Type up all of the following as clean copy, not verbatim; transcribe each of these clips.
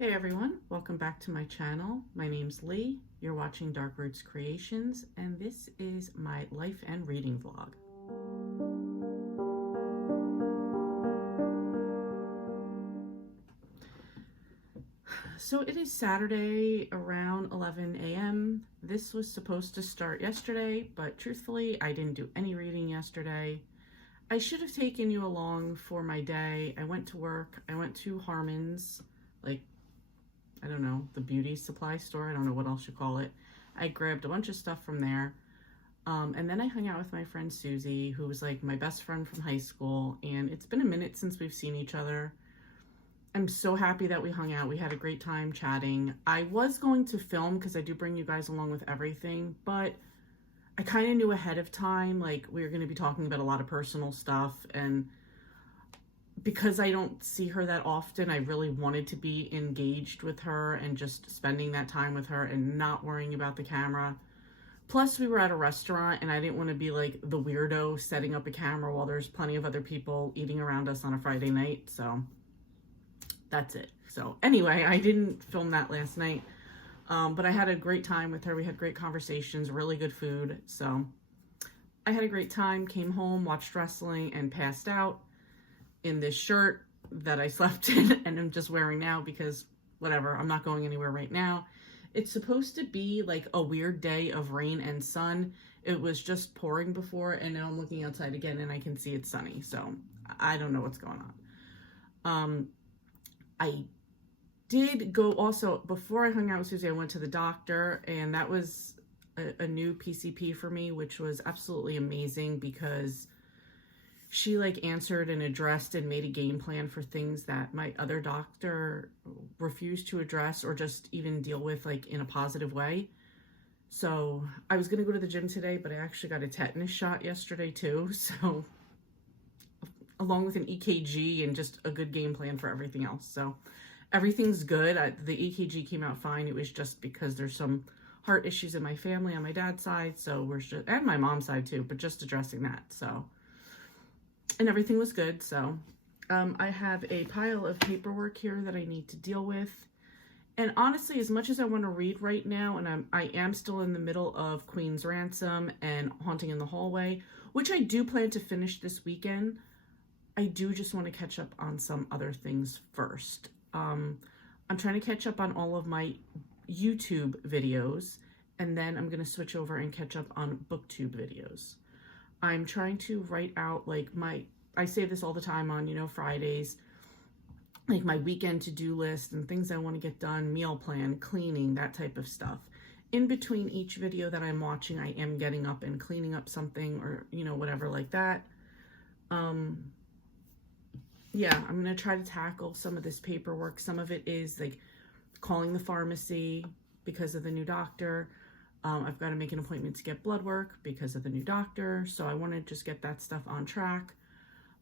Hey everyone, welcome back to my channel. My name's Lee, you're watching Dark Roots Creations, and this is my life and reading vlog. So it is Saturday around 11 a.m. This was supposed to start yesterday, but truthfully, I didn't do any reading yesterday. I should have taken you along for my day. I went to work, I went to Harmon's, I don't know, the beauty supply store. I don't know what else you call it. I grabbed a bunch of stuff from there. And then I hung out with my friend Susie, who was like my best friend from high school. And it's been a minute since we've seen each other. I'm so happy that we hung out. We had a great time chatting. I was going to film because I do bring you guys along with everything, but I kind of knew ahead of time, like we were going to be talking about a lot of personal stuff, and because I don't see her that often, I really wanted to be engaged with her and just spending that time with her and not worrying about the camera. Plus, we were at a restaurant and I didn't want to be like the weirdo setting up a camera while there's plenty of other people eating around us on a Friday night. So that's it. So anyway, I didn't film that last night, but I had a great time with her. We had great conversations, really good food. So I had a great time, came home, watched wrestling, and passed out in this shirt that I slept in and I'm just wearing now because whatever, I'm not going anywhere right now. It's supposed to be like a weird day of rain and sun. It was just pouring before, and now I'm looking outside again and I can see it's sunny. So I don't know what's going on. I did go also, before I hung out with Susie, I went to the doctor, and that was a new PCP for me, which was absolutely amazing because she like answered and addressed and made a game plan for things that my other doctor refused to address or just even deal with like in a positive way. So I was going to go to the gym today, but I actually got a tetanus shot yesterday too. So along with an EKG and just a good game plan for everything else. So everything's good. The EKG came out fine. It was just because there's some heart issues in my family on my dad's side. So we're just, and my mom's side too, but just addressing that. So, and everything was good. So I have a pile of paperwork here that I need to deal with. And honestly, as much as I want to read right now, and I am still in the middle of Queen's Ransom and Haunting in the Hallway, which I do plan to finish this weekend, I do just want to catch up on some other things first. I'm trying to catch up on all of my YouTube videos, and then I'm going to switch over and catch up on BookTube videos. I'm trying to write out like I say this all the time on, Fridays, like my weekend to-do list and things I want to get done, meal plan, cleaning, that type of stuff. In between each video that I'm watching, I am getting up and cleaning up something or, whatever like that. Yeah, I'm going to try to tackle some of this paperwork. Some of it is like calling the pharmacy because of the new doctor. I've got to make an appointment to get blood work because of the new doctor. So I want to just get that stuff on track.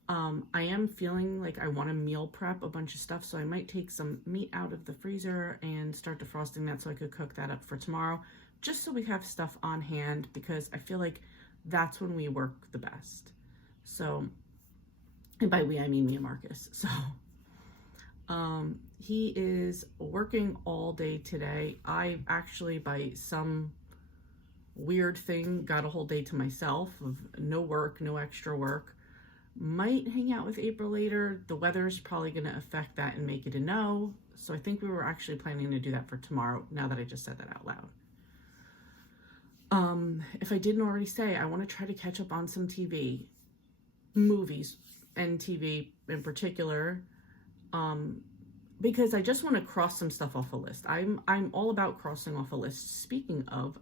I am feeling like I want to meal prep a bunch of stuff. So I might take some meat out of the freezer and start defrosting that so I could cook that up for tomorrow. Just so we have stuff on hand, because I feel like that's when we work the best. So, and by we, I mean me and Marcus. So he is working all day today. I actually, by some weird thing, got a whole day to myself of no work, no extra work. Might hang out with April later. The weather's probably going to affect that and make it a no. So I think we were actually planning to do that for tomorrow, now that I just said that out loud. If I didn't already say, I want to try to catch up on some TV, movies and TV in particular, because I just want to cross some stuff off a list. I'm all about crossing off a list. Speaking of,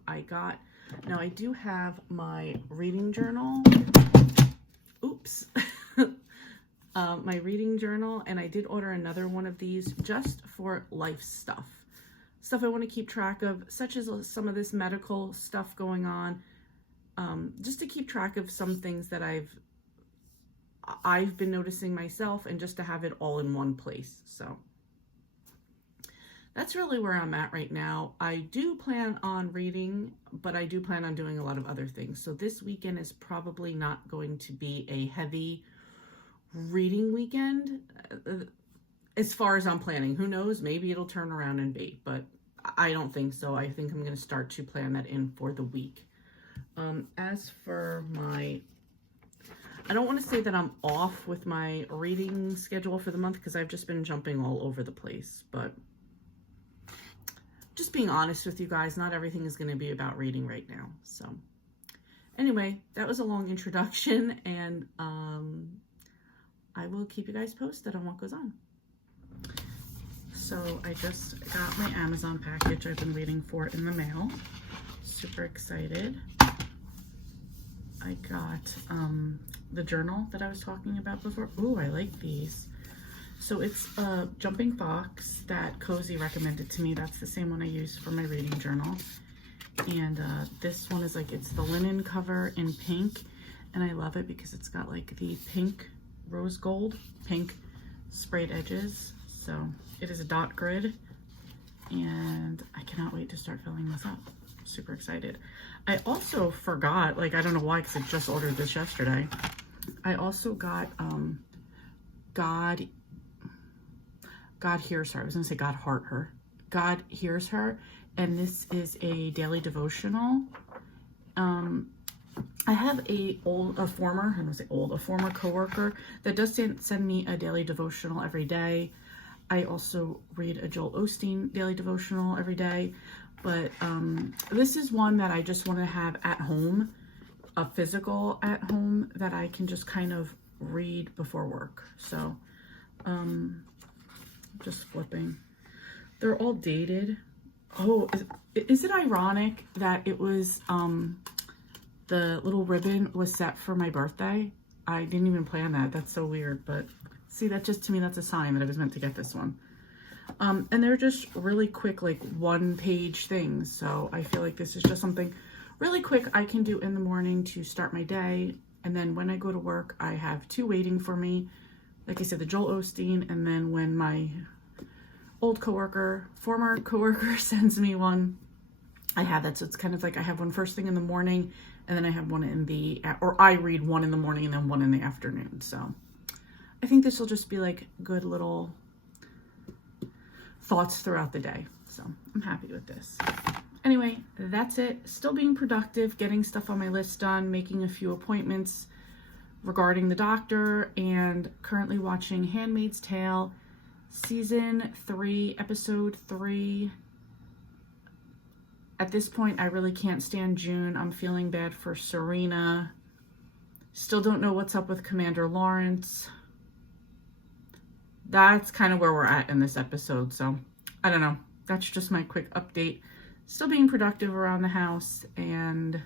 now I do have my reading journal. Oops. My reading journal, and I did order another one of these just for life stuff I want to keep track of, such as some of this medical stuff going on, just to keep track of some things that I've been noticing myself, and just to have it all in one place. So that's really where I'm at right now. I do plan on reading, but I do plan on doing a lot of other things. So this weekend is probably not going to be a heavy reading weekend. as far as I'm planning. Who knows? Maybe it'll turn around and be, but I don't think so. I think I'm going to start to plan that in for the week. As for my, I don't want to say that I'm off with my reading schedule for the month because I've just been jumping all over the place, but just being honest with you guys, not everything is going to be about reading right now. So anyway, that was a long introduction, and I will keep you guys posted on what goes on. So I just got my Amazon package. I've been waiting for it in the mail. Super excited. I got the journal that I was talking about before. Ooh, I like these. So it's a jumping fox that Cozy recommended to me. That's the same one I use for my reading journal. And this one is like, it's the linen cover in pink. And I love it because it's got like the pink rose gold, pink sprayed edges. So it is a dot grid. And I cannot wait to start filling this up. Super excited. I also forgot, like, I don't know why, because I just ordered this yesterday. I also got God Hears Her. I was gonna say God Heart Her. God Hears Her, and this is a daily devotional. I have a former coworker that does send me a daily devotional every day. I also read a Joel Osteen daily devotional every day. But this is one that I just want to have at home, a physical at home that I can just kind of read before work. So just flipping. They're all dated. Oh, is it ironic that it was the little ribbon was set for my birthday? I didn't even plan that. That's so weird. But see, that just, to me, that's a sign that I was meant to get this one. And they're just really quick, like 1-page things. So I feel like this is just something really quick I can do in the morning to start my day. And then when I go to work, I have 2 waiting for me. Like I said, the Joel Osteen, and then when my former coworker sends me one, I have that. So it's kind of like I have one first thing in the morning, and then I have one I read one in the morning and then one in the afternoon. So I think this will just be like good little thoughts throughout the day. So I'm happy with this. Anyway, that's it. Still being productive, getting stuff on my list done, making a few appointments regarding the doctor, and currently watching Handmaid's Tale, season 3, episode 3. At this point, I really can't stand June. I'm feeling bad for Serena. Still don't know what's up with Commander Lawrence. That's kind of where we're at in this episode. So I don't know. That's just my quick update. Still being productive around the house, and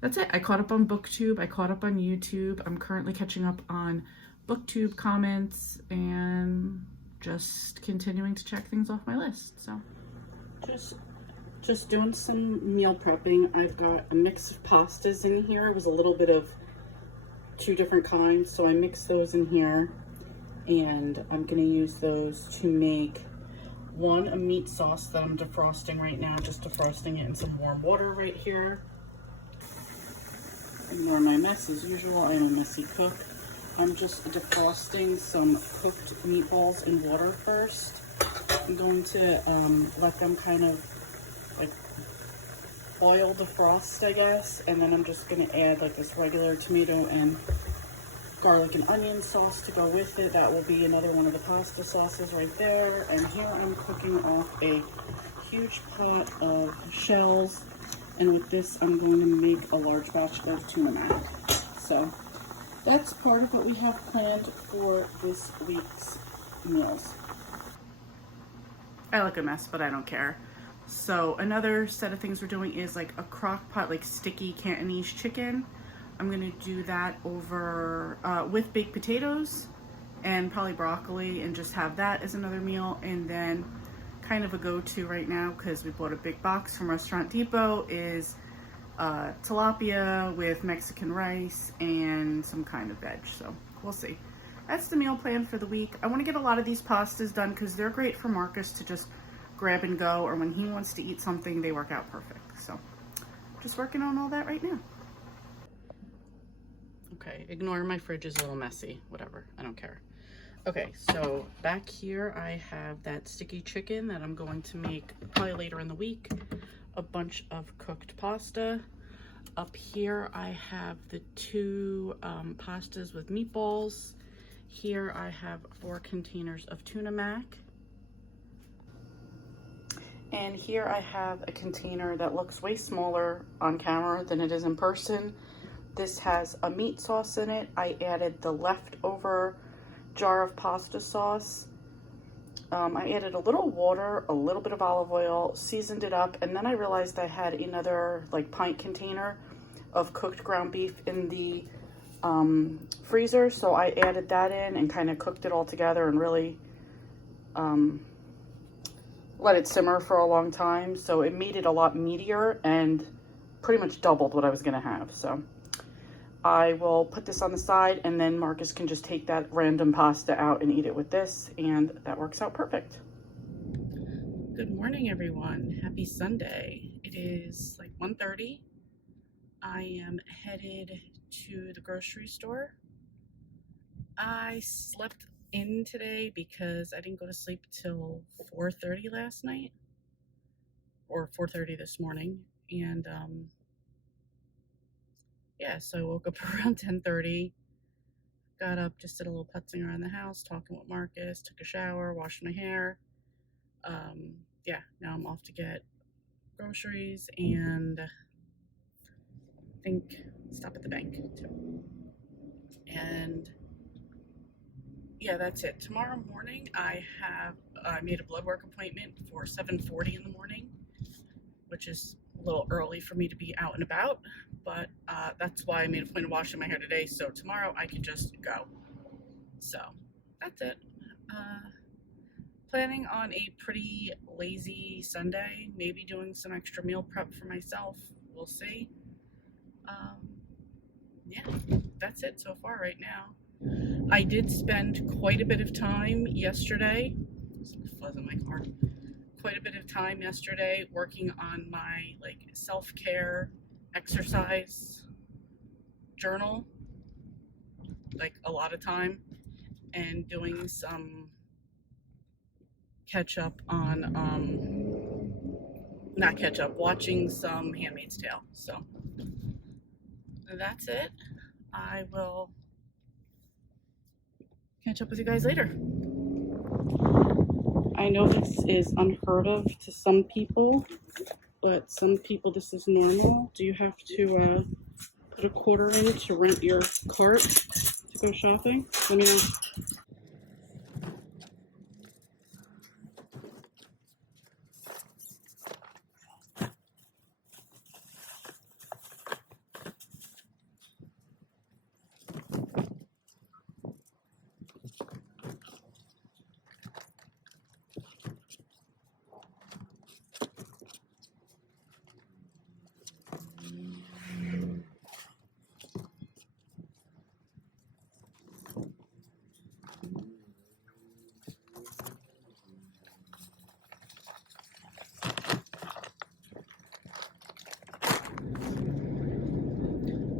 that's it. I caught up on BookTube. I caught up on YouTube. I'm currently catching up on BookTube comments and just continuing to check things off my list. So just doing some meal prepping. I've got a mix of pastas in here. It was a little bit of 2 different kinds, so I mixed those in here. And I'm going to use those to make a meat sauce that I'm defrosting right now, just defrosting it in some warm water right here. Ignore my mess as usual. I am a messy cook. I'm just defrosting some cooked meatballs in water first. I'm going to let them kind of like oil defrost, I guess, and then I'm just going to add like this regular tomato and garlic and onion sauce to go with it. That will be another one of the pasta sauces right there. And here I'm cooking off a huge pot of shells, and with this I'm going to make a large batch of tuna mac. So that's part of what we have planned for this week's meals. I look a mess, but I don't care. So another set of things we're doing is like a crock pot, like sticky Cantonese chicken. I'm gonna do that over with baked potatoes and probably broccoli, and just have that as another meal. And then kind of a go-to right now, because we bought a big box from Restaurant Depot, is tilapia with Mexican rice and some kind of veg. So we'll see. That's the meal plan for the week. I want to get a lot of these pastas done because they're great for Marcus to just grab and go, or when he wants to eat something, they work out perfect. So just working on all that right now. Okay, ignore my fridge is a little messy. Whatever, I don't care. Okay, so back here I have that sticky chicken that I'm going to make probably later in the week. A bunch of cooked pasta. Up here I have the two pastas with meatballs. Here I have 4 containers of tuna mac. And here I have a container that looks way smaller on camera than it is in person. This has a meat sauce in it. I added the leftover jar of pasta sauce. I added a little water, a little bit of olive oil, seasoned it up, and then I realized I had another like pint container of cooked ground beef in the freezer, so I added that in and kind of cooked it all together and really let it simmer for a long time. So it made it a lot meatier and pretty much doubled what I was gonna have. So I will put this on the side, and then Marcus can just take that random pasta out and eat it with this, and that works out perfect. Good morning, everyone. Happy Sunday. It is like 1:30. I am headed to the grocery store. I slept in today because I didn't go to sleep till 4:30 last night, or 4:30 this morning, and yeah, so I woke up around 10:30, got up, just did a little putzing around the house, talking with Marcus, took a shower, washed my hair. Yeah, now I'm off to get groceries and I think stop at the bank too. And yeah, that's it. Tomorrow morning I made a blood work appointment for 7:40 in the morning, which is a little early for me to be out and about, but that's why I made a point of washing my hair today, so tomorrow I can just go. So that's it. Planning on a pretty lazy Sunday, maybe doing some extra meal prep for myself. We'll see. Yeah, that's it so far right now. I did spend quite a bit of time yesterday. There's a fuzz in my car. Quite a bit of time yesterday working on my like self-care exercise journal, like a lot of time, and doing some catch up on not catch up, watching some Handmaid's Tale. So that's it. I will catch up with you guys later. I know this is unheard of to some people, but some people this is normal. Do you have to put a quarter in to rent your cart to go shopping? Let me know.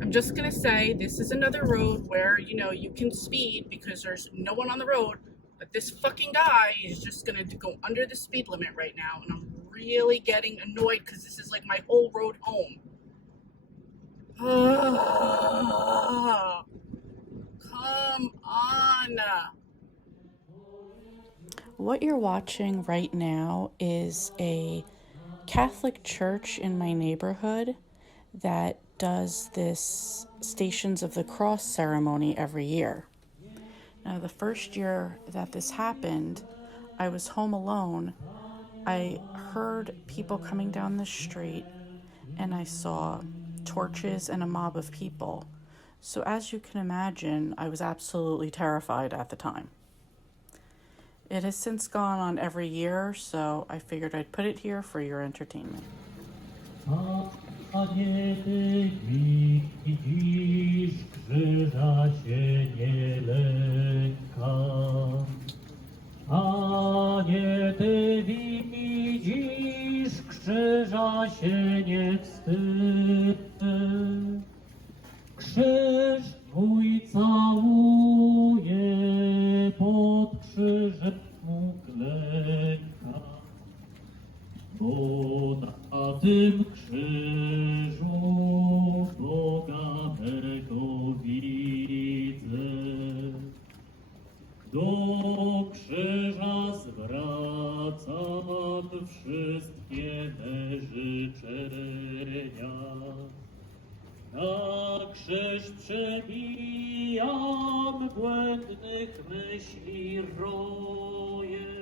I'm just gonna say this is another road where, you know, you can speed because there's no one on the road, but this fucking guy is just gonna go under the speed limit right now, and I'm really getting annoyed because this is like my whole road home. Come on. What you're watching right now is a Catholic church in my neighborhood that does this Stations of the Cross ceremony every year. Now, the first year that this happened, I was home alone. I heard people coming down the street, and I saw torches and a mob of people. So as you can imagine, I was absolutely terrified at the time. It has since gone on every year, so I figured I'd put it here for your entertainment. Krzyż Twój całuje po bo na tym krzyżu Boga mego widzę. Do krzyża zwracam wszystkie me życzenia. Na krzyż przebijam błędnych myśli roje.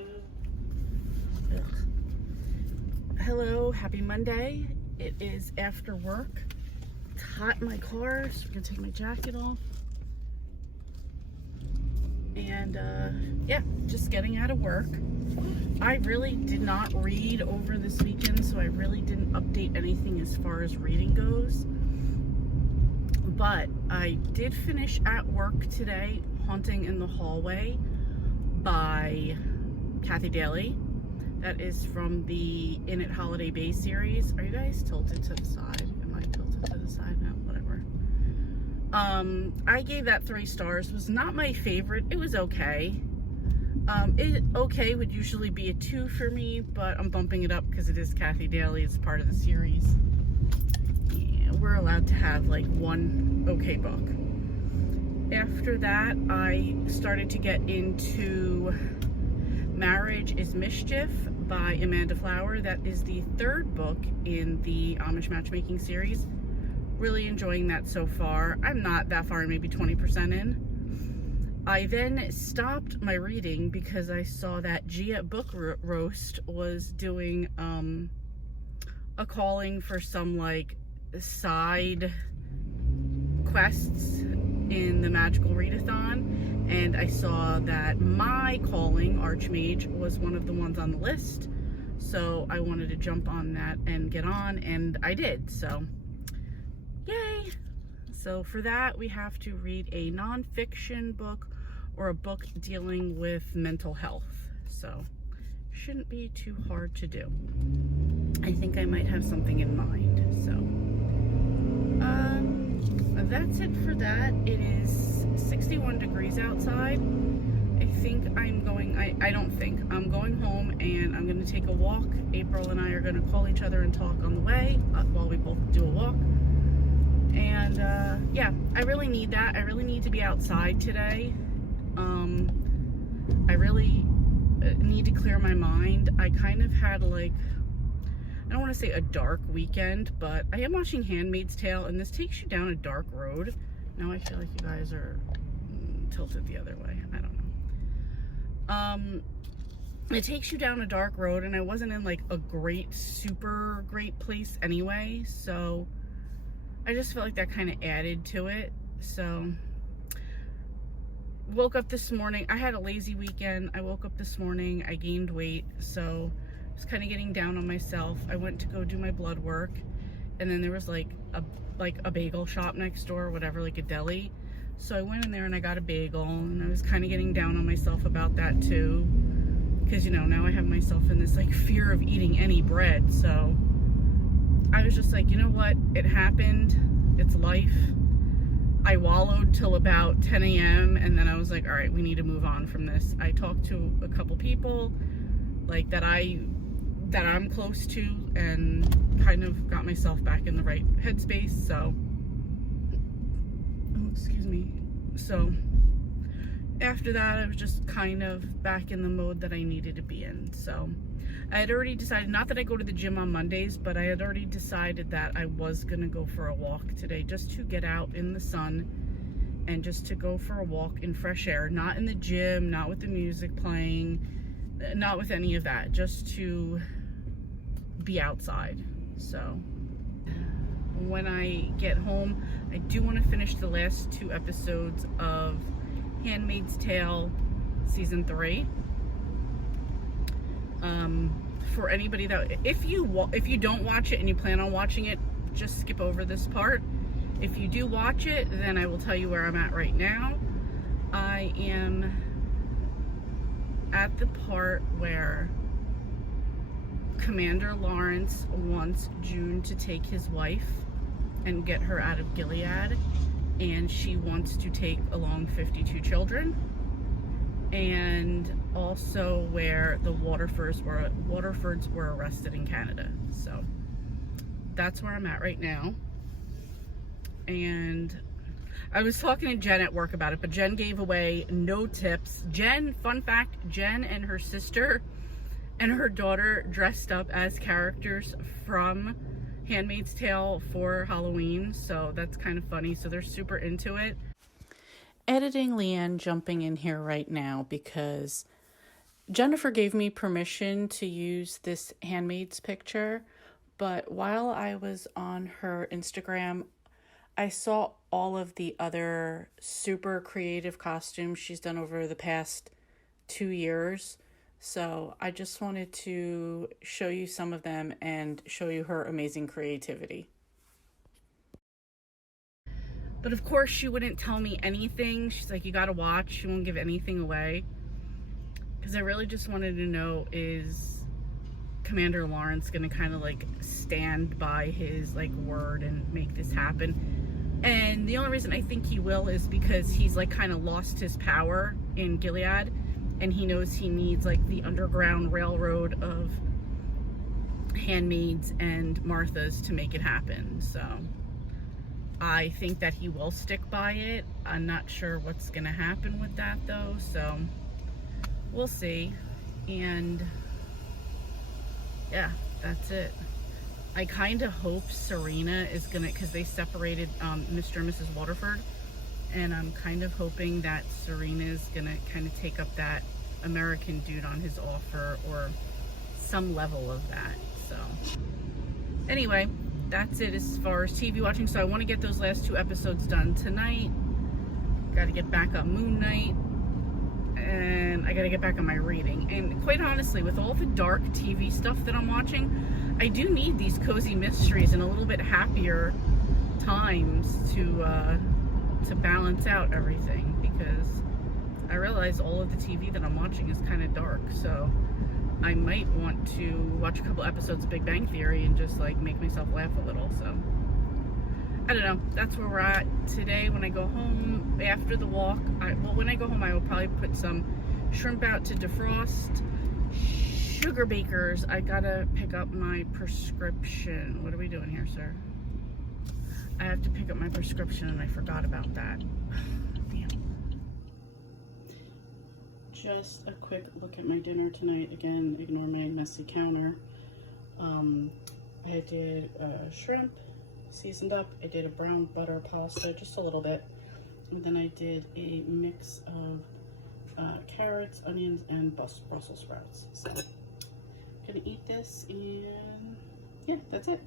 Hello, happy Monday. It is after work. It's hot in my car, so we're gonna take my jacket off. And yeah, just getting out of work. I really did not read over this weekend, so I really didn't update anything as far as reading goes. But I did finish at work today, Haunting in the Hallway by Daly. That is from the In It Holiday Bay series. Are you guys tilted to the side? Am I tilted to the side? No, whatever. I gave that 3 stars. It was not my favorite. It was okay. Okay would usually be a 2 for me, but I'm bumping it up because it is Daly. It's part of the series. Yeah, we're allowed to have like 1 okay book. After that, I started to get into Marriage is Mischief by Amanda Flower. That is the 3rd book in the Amish matchmaking series. Really enjoying that so far. I'm not that far, maybe 20% in. I then stopped my reading because I saw that Gia Book Roast was doing a calling for some like side quests in the Magical Readathon, and I saw that my calling, Archmage, was one of the ones on the list, so I wanted to jump on that and get on, and I did, so yay. So for that, we have to read a nonfiction book or a book dealing with mental health, so shouldn't be too hard to do. I think I might have something in mind, so that's it for that. It is 61 degrees outside. I think I'm going, I'm going home and I'm going to take a walk. April and I are going to call each other and talk on the way while we both do a walk. And yeah, I really need that. I really need to be outside today. I really need to clear my mind. I kind of had like, I don't want to say a dark weekend, but I am watching Handmaid's Tale, and this takes you down a dark road. Now I feel like you guys are tilted the other way. I don't know. It takes you down a dark road, and I wasn't in like a super great place anyway, so I just felt like that kind of added to it. So woke up this morning. I had a lazy weekend. I woke up this morning. I gained weight, so I was kind of getting down on myself. I went to go do my blood work, and then there was like a bagel shop next door, whatever, like a deli. So I went in there and I got a bagel, and I was kind of getting down on myself about that too, because, you know, now I have myself in this like fear of eating any bread. So I was just like, you know what, it happened, it's life. I wallowed till about 10 a.m. and then I was like, all right, we need to move on from this. I talked to a couple people like that I'm close to, and kind of got myself back in the right headspace. So, oh, excuse me. So after that, I was just kind of back in the mode that I needed to be in. So I had already decided, not that I go to the gym on Mondays, but I had already decided that I was gonna go for a walk today, just to get out in the sun and just to go for a walk in fresh air, not in the gym, not with the music playing, not with any of that, just to be outside. So when I get home, I do want to finish the last 2 episodes of Handmaid's Tale season 3. For anybody that, if you don't watch it and you plan on watching it, just skip over this part. If you do watch it, then I will tell you where I'm at right now. I am at the part where Commander Lawrence wants June to take his wife and get her out of Gilead, and she wants to take along 52 children. and also where the Waterfords were arrested in Canada. So that's where I'm at right now. And I was talking to Jen at work about it, but Jen gave away no tips. Jen, fun fact, Jen and her sister and her daughter dressed up as characters from Handmaid's Tale for Halloween, so that's kind of funny. So they're super into it. Editing Leanne jumping in here right now because Jennifer gave me permission to use this Handmaid's picture, but while I was on her Instagram, I saw all of the other super creative costumes she's done over the past 2 years. So I just wanted to show you some of them and show you her amazing creativity. But of course, she wouldn't tell me anything. She's like, you gotta watch. She won't give anything away. Because I really just wanted to know, is Commander Lawrence gonna kind of like stand by his like word and make this happen? And the only reason I think he will is because he's like kind of lost his power in Gilead, and he knows he needs like the underground railroad of handmaids and Marthas to make it happen. So I think that he will stick by it. I'm not sure what's gonna happen with that though, so we'll see. And yeah, that's it. I kind of hope Serena is gonna, because they separated Mr. and Mrs. Waterford, and I'm kind of hoping that Serena is gonna kind of take up that American dude on his offer, or some level of that. So anyway, that's it as far as TV watching. So I want to get those last 2 episodes done tonight. Got to get back on Moon Knight, and I got to get back on my reading. And quite honestly, with all the dark TV stuff that I'm watching, I do need these cozy mysteries and a little bit happier times to balance out everything, because I realize all of the TV that I'm watching is kind of dark. So I might want to watch a couple episodes of Big Bang Theory and just like make myself laugh a little. So I don't know. That's where we're at today. When I go home after the walk, when I go home, I will probably put some shrimp out to defrost. Sugar bakers, I gotta pick up my prescription. What are we doing here, sir? I have to pick up my prescription and I forgot about that. Damn. Just a quick look at my dinner tonight. Again, ignore my messy counter. I did shrimp, seasoned up. I did a brown butter pasta, just a little bit. And then I did a mix of carrots, onions, and Brussels sprouts. So I'm gonna eat this, and yeah, that's it.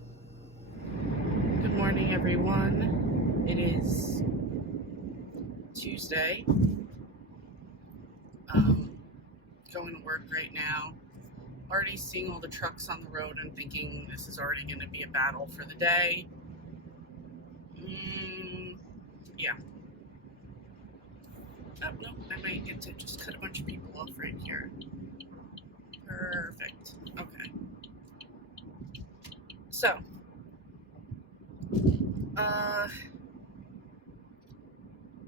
Good morning, everyone. It is Tuesday. Going to work right now. Already seeing all the trucks on the road and thinking this is already going to be a battle for the day. Yeah. Oh, no, I might get to just cut a bunch of people off right here. Perfect. Okay. So,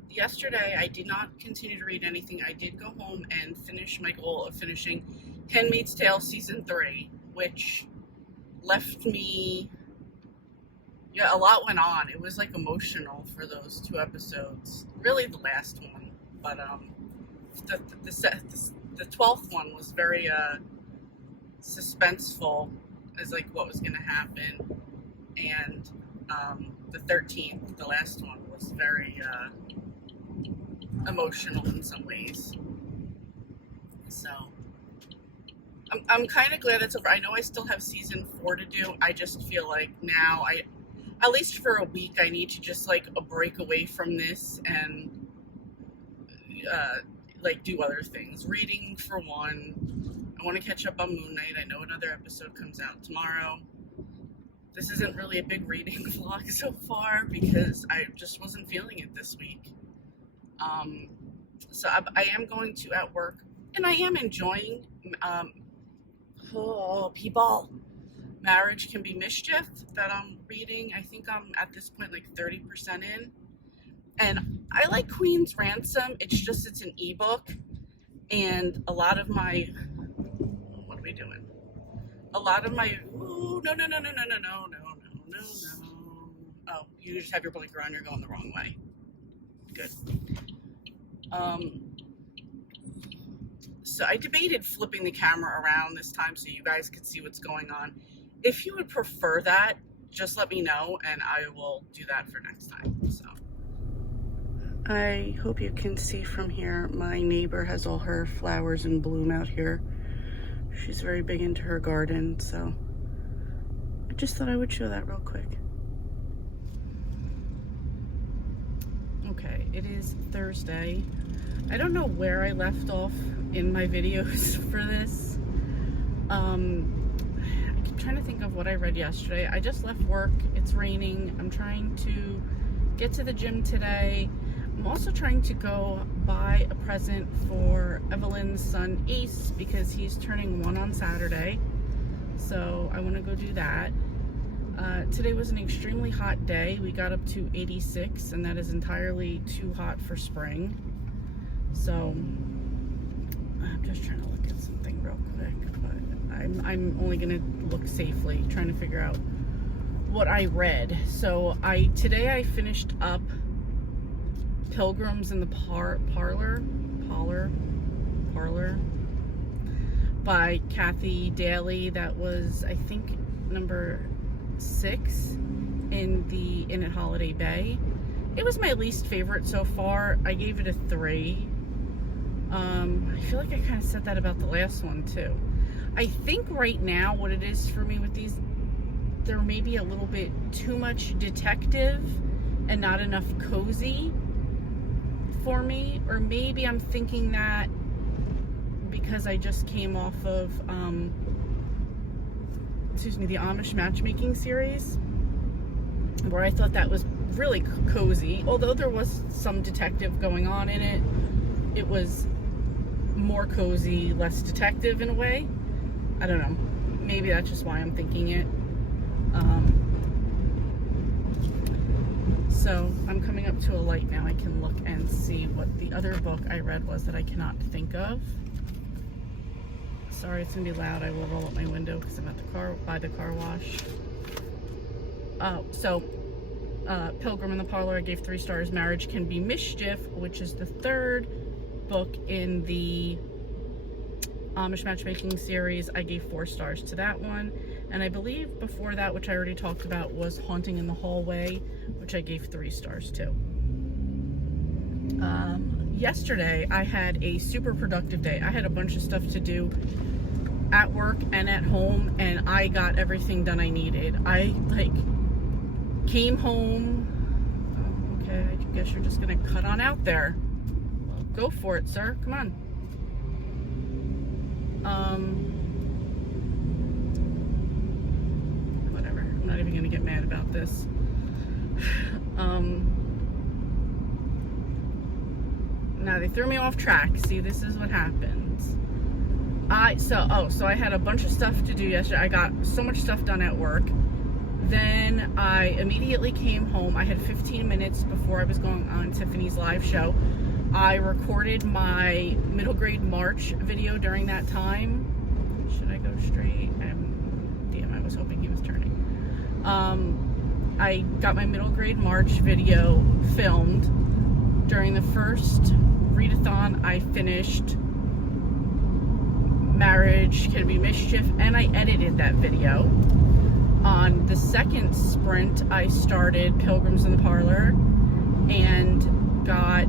yesterday I did not continue to read anything. I did go home and finish my goal of finishing Handmaid's Tale Season 3, which left me, yeah, a lot went on. It was like emotional for those 2 episodes. Really the last one, but the 12th one was very suspenseful as like what was gonna happen, and the 13th, the last one, was very emotional in some ways. So I'm kind of glad it's over. I know I still have season 4 to do. I just feel like now at least for a week, I need to just like a break away from this and like do other things. Reading for one. I want to catch up on Moon Knight. I know another episode comes out tomorrow. This isn't really a big reading vlog so far because I just wasn't feeling it this week. So I am going to at work, and I am enjoying people. Marriage Can Be Mischief that I'm reading. I think I'm at this point like 30% in. And I like Queen's Ransom. It's just, it's an ebook. And a lot of my, what are we doing? A lot of my, ooh, no. Oh, you just have your blinker on, you're going the wrong way. Good. So I debated flipping the camera around this time so you guys could see what's going on. If you would prefer that, just let me know and I will do that for next time. So I hope you can see from here, my neighbor has all her flowers in bloom out here. She's very big into her garden, so I just thought I would show that real quick. Okay, it is Thursday. I don't know where I left off in my videos for this. I'm trying to think of what I read yesterday. I just left work. It's raining. I'm trying to get to the gym today. I'm also trying to go buy a present for Evelyn's son Ace because he's turning 1 on Saturday. So I want to go do that. Today was an extremely hot day. We got up to 86 and that is entirely too hot for spring. So I'm just trying to look at something real quick, but I'm only gonna look safely, trying to figure out what I read. So today I finished up Pilgrims in the Parlor by Daly. That was, I think, number 6 in Inn at Holiday Bay. It was my least favorite so far. I gave it a 3. I feel like I kind of said that about the last one too. I think right now what it is for me with these, there may be a little bit too much detective and not enough cozy for me, or maybe I'm thinking that because I just came off of the Amish matchmaking series, where I thought that was really cozy. Although there was some detective going on in it, it was more cozy, less detective in a way. I don't know. Maybe that's just why I'm thinking it. So I'm coming up to a light now. I can look and see what the other book I read was that I cannot think of. Sorry, it's gonna be loud. I will roll up my window because I'm at by the car wash. Pilgrim in the Parlor, I gave 3 stars. Marriage Can Be Mischief, which is the 3rd book in the Amish matchmaking series, I gave 4 stars to that one. And I believe before that, which I already talked about, was Haunting in the Hallway, which I gave 3 stars to. Yesterday, I had a super productive day. I had a bunch of stuff to do at work and at home, and I got everything done I needed. I came home. Oh, okay, I guess you're just gonna cut on out there. Go for it, sir. Come on. Whatever. I'm not even gonna get mad about this. Now they threw me off track. See, this is what happens. So I had a bunch of stuff to do yesterday. I got so much stuff done at work. Then I immediately came home. I had 15 minutes before I was going on Tiffany's live show. I recorded my middle grade March video during that time. Should I go straight? Damn, I was hoping he was turning. I got my middle grade March video filmed. During the first readathon, I finished Marriage Can Be Mischief, and I edited that video. On the second sprint, I started Pilgrims in the Parlor and got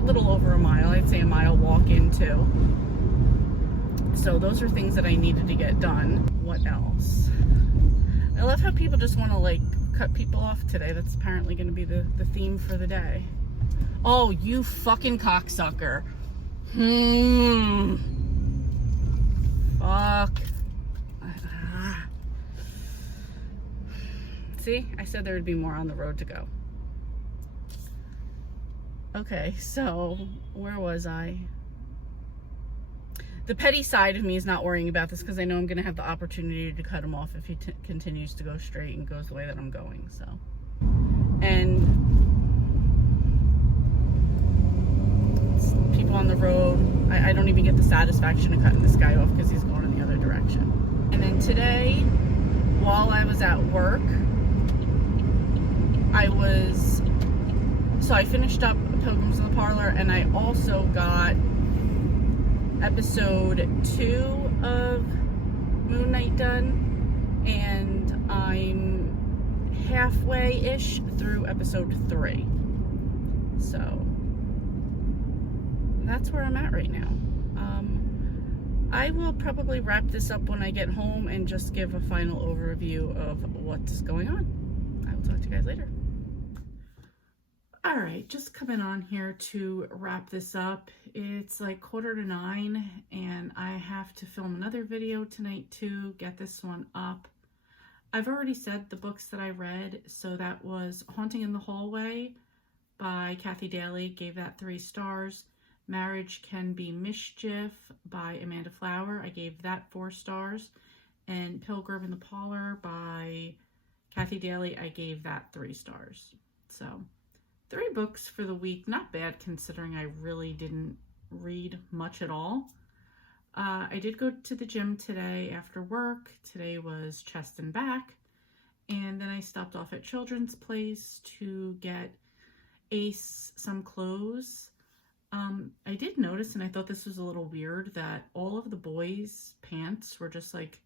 a little over a mile. I'd say a mile walk into. So those are things that I needed to get done. What else? I love how people just want to cut people off today. That's apparently going to be the theme for the day. Oh, you fucking cocksucker. Fuck. See, I said there would be more on the road to go. Okay, so where was I? The petty side of me is not worrying about this because I know I'm going to have the opportunity to cut him off if he continues to go straight and goes the way that I'm going. So, and people on the road. I don't even get the satisfaction of cutting this guy off because he's going in the other direction. And then today, while I was at work, I finished up Pilgrims in the Parlor, and I also got episode 2 of Moon Knight done, and I'm halfway-ish through episode 3. So that's where I'm at right now. I will probably wrap this up when I get home and just give a final overview of what's going on. I will talk to you guys later. Alright, just coming on here to wrap this up. It's like 8:45 and I have to film another video tonight to get this one up. I've already said the books that I read, so that was Haunting in the Hallway by Kathy Daly, gave that 3 stars. Marriage Can Be Mischief by Amanda Flower, I gave that 4 stars. And Pilgrim in the Parlor by Kathy Daly, I gave that 3 stars. So 3 books for the week, not bad considering I really didn't read much at all. I did go to the gym today after work. Today was chest and back. And then I stopped off at Children's Place to get Ace some clothes. I did notice, and I thought this was a little weird, that all of the boys' pants were just like,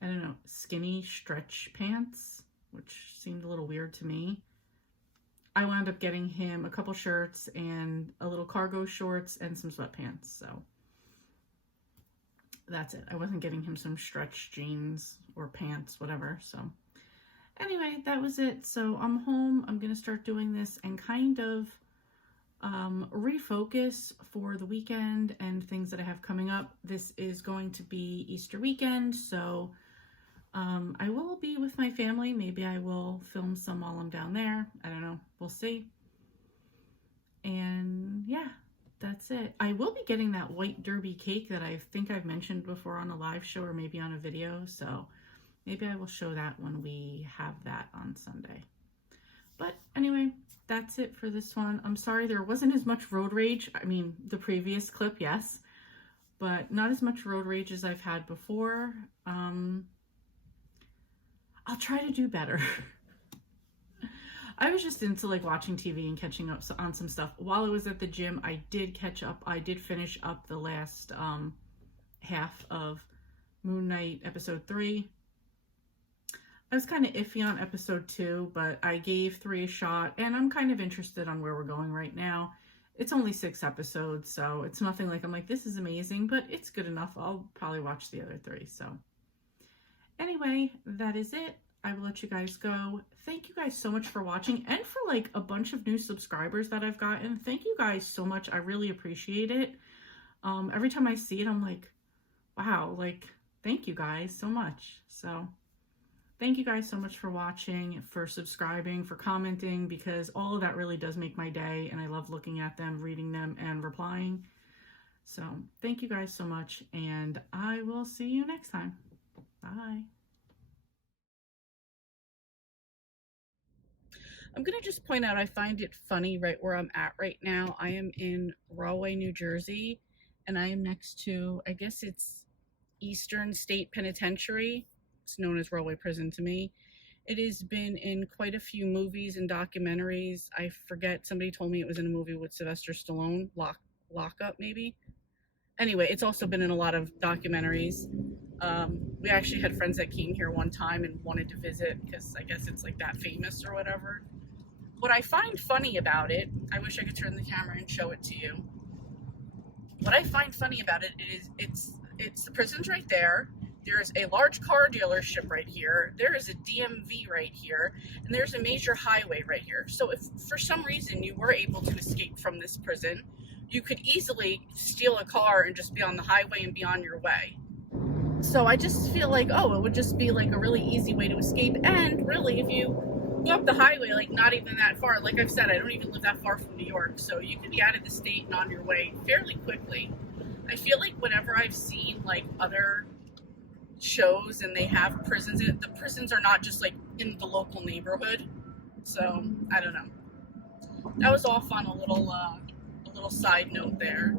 I don't know, skinny stretch pants, which seemed a little weird to me. I wound up getting him a couple shirts and a little cargo shorts and some sweatpants, so that's it. I wasn't getting him some stretch jeans or pants, whatever, so anyway, that was it. So I'm home. I'm going to start doing this and kind of refocus for the weekend and things that I have coming up. This is going to be Easter weekend, so I will be with my family. Maybe I will film some while I'm down there. I don't know. We'll see. And yeah, that's it. I will be getting that white derby cake that I think I've mentioned before on a live show or maybe on a video, so maybe I will show that when we have that on Sunday. But anyway, that's it for this one. I'm sorry there wasn't as much road rage. I mean, the previous clip, yes, but not as much road rage as I've had before. I'll try to do better. I was just into like watching TV and catching up on some stuff. While I was at the gym, I did catch up. I did finish up the last half of Moon Knight episode 3. I was kind of iffy on episode 2, but I gave 3 a shot, and I'm kind of interested on where we're going right now. It's only 6 episodes, so it's nothing like I'm like, this is amazing, but it's good enough. I'll probably watch the other 3, so anyway, that is it. I will let you guys go. Thank you guys so much for watching, and for like a bunch of new subscribers that I've gotten. Thank you guys so much. I really appreciate it. Every time I see it, I'm like, wow, like, thank you guys so much. So thank you guys so much for watching, for subscribing, for commenting, because all of that really does make my day, and I love looking at them, reading them, and replying. So thank you guys so much, and I will see you next time. Bye. I'm going to just point out, I find it funny right where I'm at right now. I am in Rahway, New Jersey, and I am next to, I guess it's Eastern State Penitentiary. It's known as Rahway Prison to me. It has been in quite a few movies and documentaries. I forget, somebody told me it was in a movie with Sylvester Stallone, Lockup maybe. Anyway, it's also been in a lot of documentaries. We actually had friends that came here one time and wanted to visit because I guess it's like that famous or whatever. What I find funny about it, I wish I could turn the camera and show it to you. What I find funny about it is it's the prison's right there. There's a large car dealership right here. There is a DMV right here, and there's a major highway right here. So if for some reason you were able to escape from this prison, you could easily steal a car and just be on the highway and be on your way. So I just feel like, oh, it would just be like a really easy way to escape. And really, if you go up the highway, like not even that far, like I've said, I don't even live that far from New York, so you can be out of the state and on your way fairly quickly. I feel like whenever I've seen like other shows and they have prisons, the prisons are not just like in the local neighborhood. So I don't know. That was all fun, a little Little side note there.